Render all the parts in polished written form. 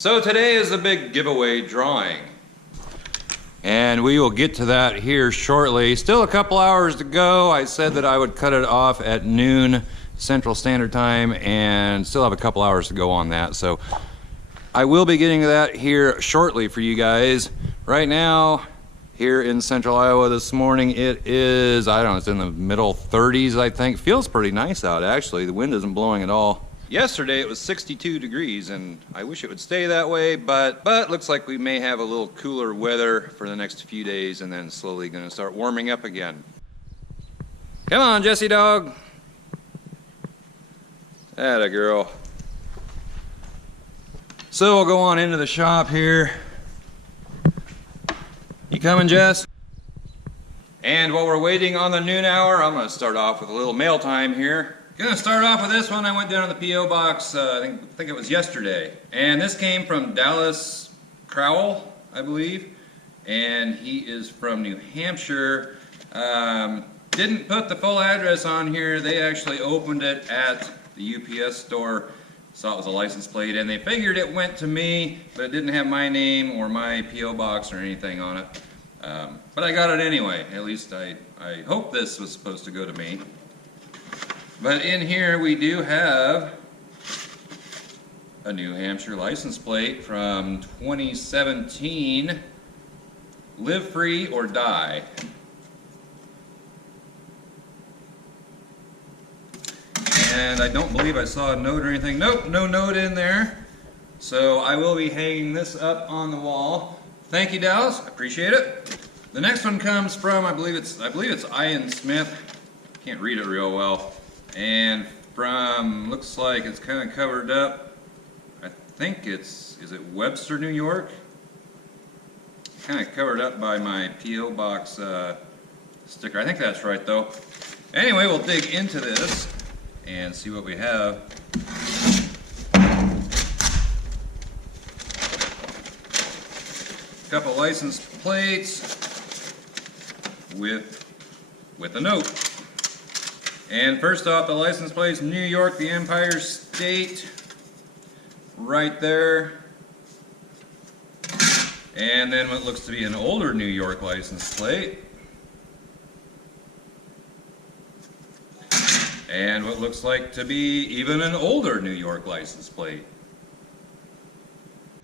So today is the big giveaway drawing, and we will get to that here shortly. Still a couple hours to go. I said that I would cut it off at noon Central Standard Time, and still have a couple hours to go on that. So I will be getting to that here shortly for you guys. Right now, here in Central Iowa this morning, it is, I don't know, it's in the middle 30s, I think. Feels pretty nice out, actually. The wind isn't blowing at all. Yesterday it was 62 degrees, and I wish it would stay that way, but looks like we may have a little cooler weather for the next few days, and then slowly going to start warming up again. Come on, Jessie dog. Atta girl. So we'll go on into the shop here. You coming, Jess? And while we're waiting on the noon hour, I'm going to start off with a little mail time here. Gonna start off with this one. I went down to the P.O. box, I think it was yesterday. And this came from Dallas Crowell, I believe. And he is from New Hampshire. Didn't put the full address on here. They actually opened it at the UPS store. Saw it was a license plate, and they figured it went to me, but it didn't have my name or my P.O. box or anything on it. But I got it anyway. At least I hope this was supposed to go to me. But in here we do have a New Hampshire license plate from 2017, Live Free or Die. And I don't believe I saw a note or anything. Nope, no note in there. So I will be hanging this up on the wall. Thank you, Dallas, I appreciate it. The next one comes from, I believe it's Ian Smith. Can't read it real well. And from, looks like it's kind of covered up. I think is it Webster, New York? Kind of covered up by my P.O. box sticker. I think that's right though. Anyway, we'll dig into this and see what we have. A couple license plates with a note. And first off, the license plate's New York, the Empire State, right there. And then what looks to be an older New York license plate. And what looks like to be even an older New York license plate.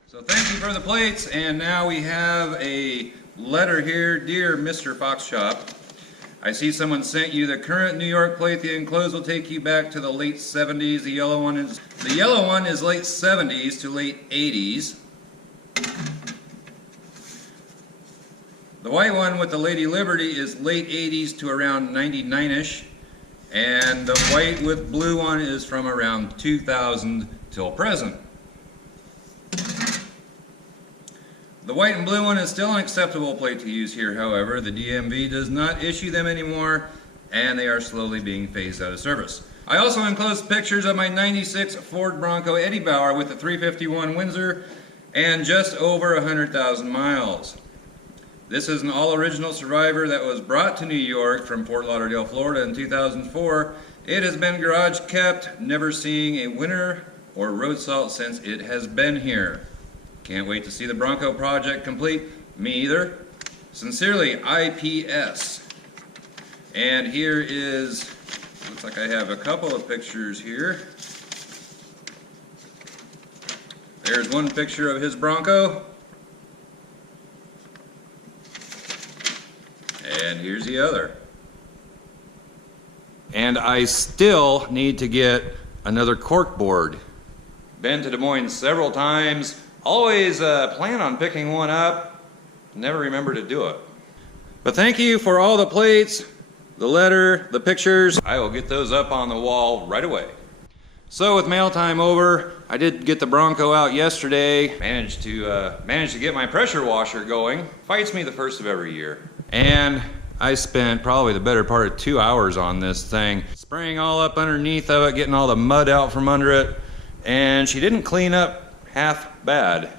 So thank you for the plates, and now we have a letter here. Dear Mr. Fox Shop, I see someone sent you the current New York plate. The enclosed will take you back to the late 70s. The yellow one is late 70s to late 80s. The white one with the Lady Liberty is late 80s to around 99ish. And the white with blue one is from around 2000 till present. The white and blue one is still an acceptable plate to use here, however. The DMV does not issue them anymore, and they are slowly being phased out of service. I also enclosed pictures of my 96 Ford Bronco Eddie Bauer with the 351 Windsor and just over 100,000 miles. This is an all-original Survivor that was brought to New York from Fort Lauderdale, Florida in 2004. It has been garage kept, never seeing a winter or road salt since it has been here. Can't wait to see the Bronco project complete. Me either. Sincerely, IPS. And here is, looks like I have a couple of pictures here. There's one picture of his Bronco. And here's the other. And I still need to get another cork board. Been to Des Moines several times. Always plan on picking one up, never remember to do it. But thank you for all the plates, the letter, the pictures. I will get those up on the wall right away. So with mail time over, I did get the Bronco out yesterday. Managed to get my pressure washer going. Fights me the first of every year. And I spent probably the better part of 2 hours on this thing, spraying all up underneath of it, getting all the mud out from under it, and she didn't clean up half bad.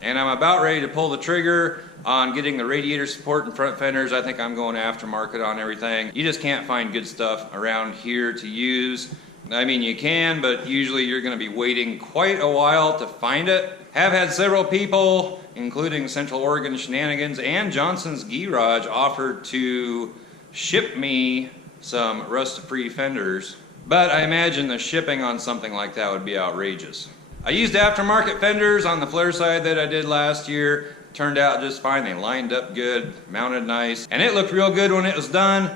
And I'm about ready to pull the trigger on getting the radiator support and front fenders. I think I'm going aftermarket on everything. You just can't find good stuff around here to use. I mean, you can, but usually you're going to be waiting quite a while to find it. Have had several people, including Central Oregon Shenanigans and Johnson's Garage, offered to ship me some rust-free fenders, but I imagine the shipping on something like that would be outrageous. I used aftermarket fenders on the flare side that I did last year. Turned out just fine. They lined up good, mounted nice, and it looked real good when it was done.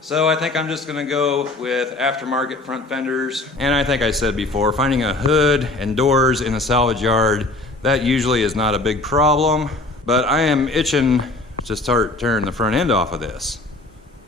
So I think I'm just gonna go with aftermarket front fenders. And I think I said before, finding a hood and doors in a salvage yard, that usually is not a big problem, but I am itching to start tearing the front end off of this.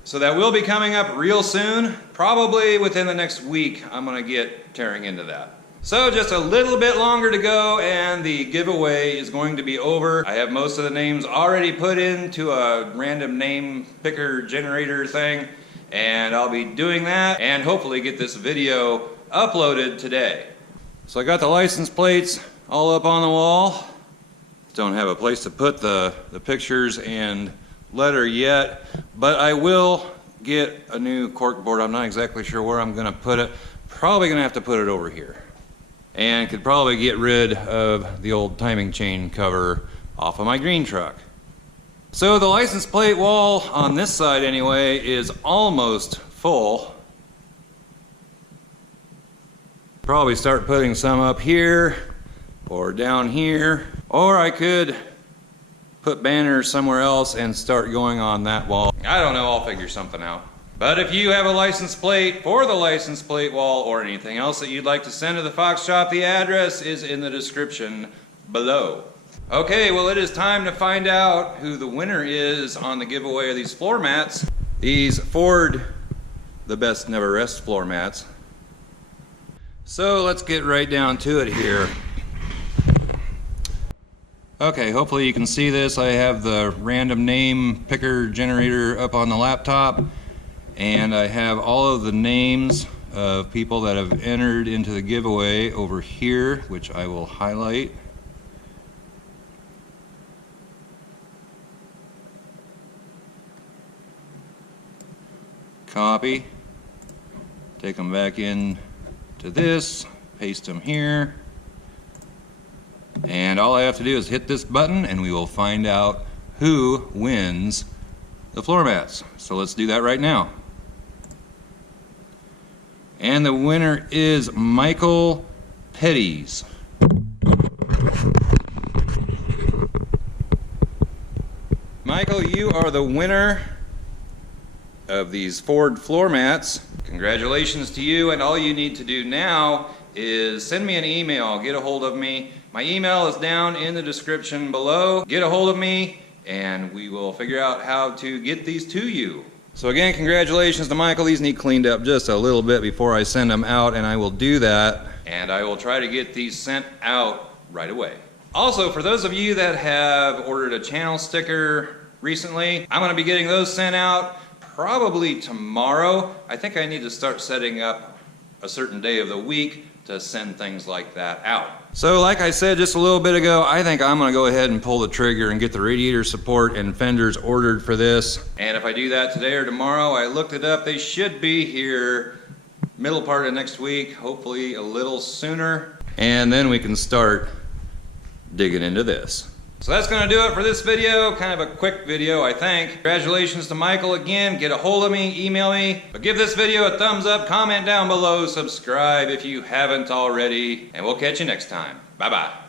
So that will be coming up real soon. Probably within the next week, I'm gonna get tearing into that. So just a little bit longer to go and the giveaway is going to be over. I have most of the names already put into a random name picker generator thing, and I'll be doing that and hopefully get this video uploaded today. So I got the license plates all up on the wall. Don't have a place to put the pictures and letter yet, but I will get a new cork board. I'm not exactly sure where I'm gonna put it. Probably gonna have to put it over here. And could probably get rid of the old timing chain cover off of my green truck. So the license plate wall on this side anyway is almost full. Probably start putting some up here or down here, or I could put banners somewhere else and start going on that wall. I don't know, I'll figure something out. But if you have a license plate for the license plate wall or anything else that you'd like to send to the Fox Shop, the address is in the description below. Okay, well it is time to find out who the winner is on the giveaway of these floor mats. These Ford, the best never rest floor mats. So let's get right down to it here. Okay, hopefully you can see this. I have the random name picker generator up on the laptop. And I have all of the names of people that have entered into the giveaway over here, which I will highlight. Copy. Take them back in to this, paste them here. And all I have to do is hit this button and we will find out who wins the floor mats. So let's do that right now. And the winner is Michael Petties. Michael, you are the winner of these Ford floor mats. Congratulations to you, and all you need to do now is send me an email, get a hold of me. My email is down in the description below. Get a hold of me and we will figure out how to get these to you. So again, congratulations to Michael. These need cleaned up just a little bit before I send them out, and I will do that. And I will try to get these sent out right away. Also, for those of you that have ordered a channel sticker recently, I'm going to be getting those sent out probably tomorrow. I think I need to start setting up a certain day of the week to send things like that out. So like I said just a little bit ago, I think I'm gonna go ahead and pull the trigger and get the radiator support and fenders ordered for this. And if I do that today or tomorrow, I looked it up, they should be here middle part of next week, hopefully a little sooner. And then we can start digging into this. So that's going to do it for this video. Kind of a quick video, I think. Congratulations to Michael again. Get a hold of me, email me. But give this video a thumbs up, comment down below, subscribe if you haven't already, and we'll catch you next time. Bye-bye.